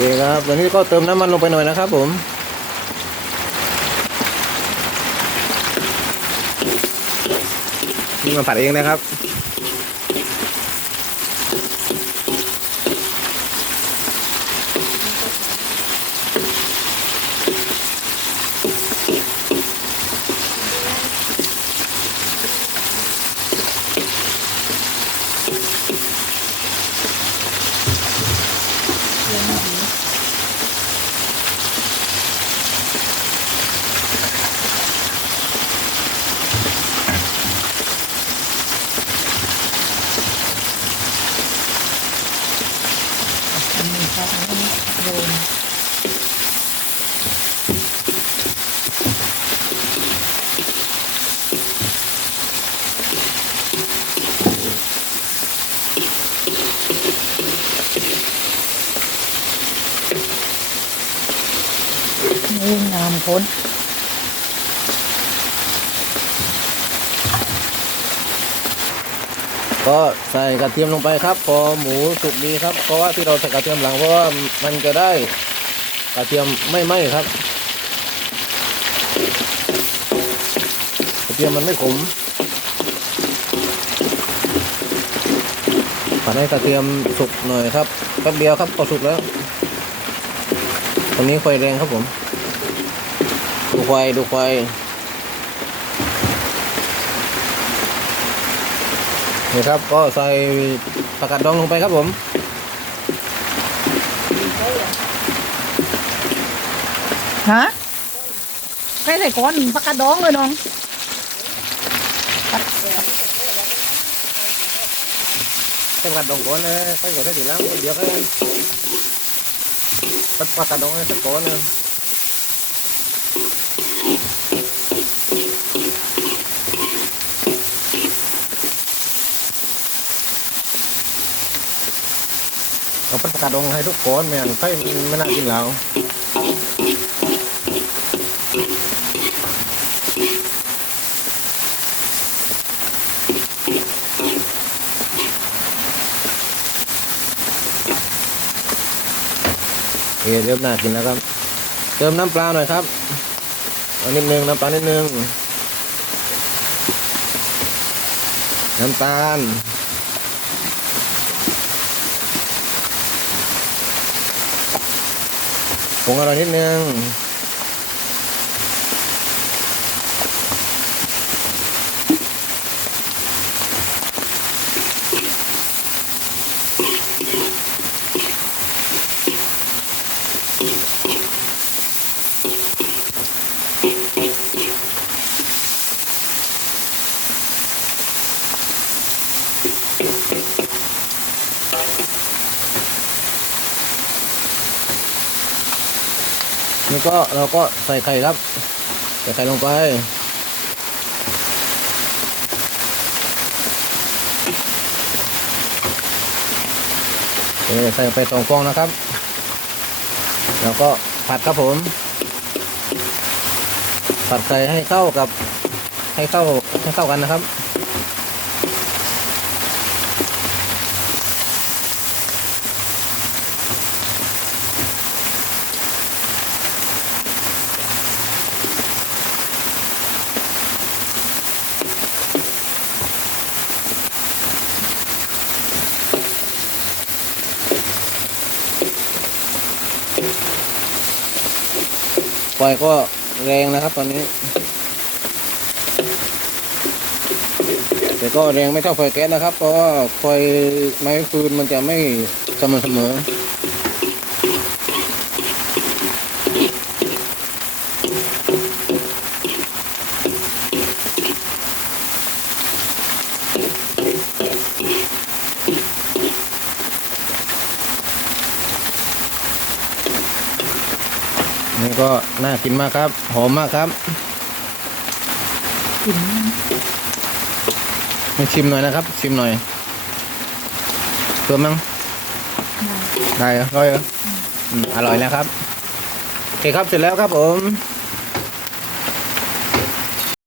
เคครับตอนนี้ก็เติมน้ำมันลงไปหน่อยนะครับผมนี่มาผัดเองนะครับ งามคนก็ใส่กระเทียมลงไปครับ พอหมูสุกดีครับ เพราะว่าที่เราใส่กระเทียมหลังเพราะว่ามันจะได้กระเทียมไม่ไหม้ครับ กระเทียมมันไม่ขมผัดให้กระเทียมสุกหน่อยครับแป๊บเดียวครับก็สุกแล้วตรงนี้ไฟแรงครับผม ดูไฟดูไฟนี่ครับก็ใส่ผักกาดดองลงไปครับผมฮะใส่ใส่ก้อนปากกาดองเลยน้องใส่ผักกาดดองก่อนนะใส่ก่อนได้ทีหลังเดี๋ยวก็ผัดผักกาดดองให้สักก่อนนะเอาผัดผักกาดดองให้ทุกคนไม่งั้นไฟไม่น่ากินแล้วโอเคเริ่มน่ากินแล้วครับ เติมน้ำปลาหน่อยครับเอานิดนึงน้ำปลานิดนึงน้ำตาล ผงอร่ นี่ก็เราก็ใส่ไข่ครับ ใส่ไข่ลงไปเออใส่ไปสองฟองนะครับ แล้วก็ผัดครับผม ผัดไข่ให้เข้ากับให้เข้าให้เข้ากันนะครับ ไฟก็แรงนะครับตอนนี้ แต่ก็แรงไม่เท่าไฟแก๊สนะครับ เพราะว่าไฟไม้ฟืนมันจะไม่สม่ำเสมอ นี่ก็น่ากินมากครับ หอมมากครับกลิ่นมาชิมหน่อยนะครับ ชิมหน่อยเพิ่มมั้งมันได้เหรออร่อยเหรออืมอร่อยแล้วครับโอเคครับเสร็จแล้วครับผม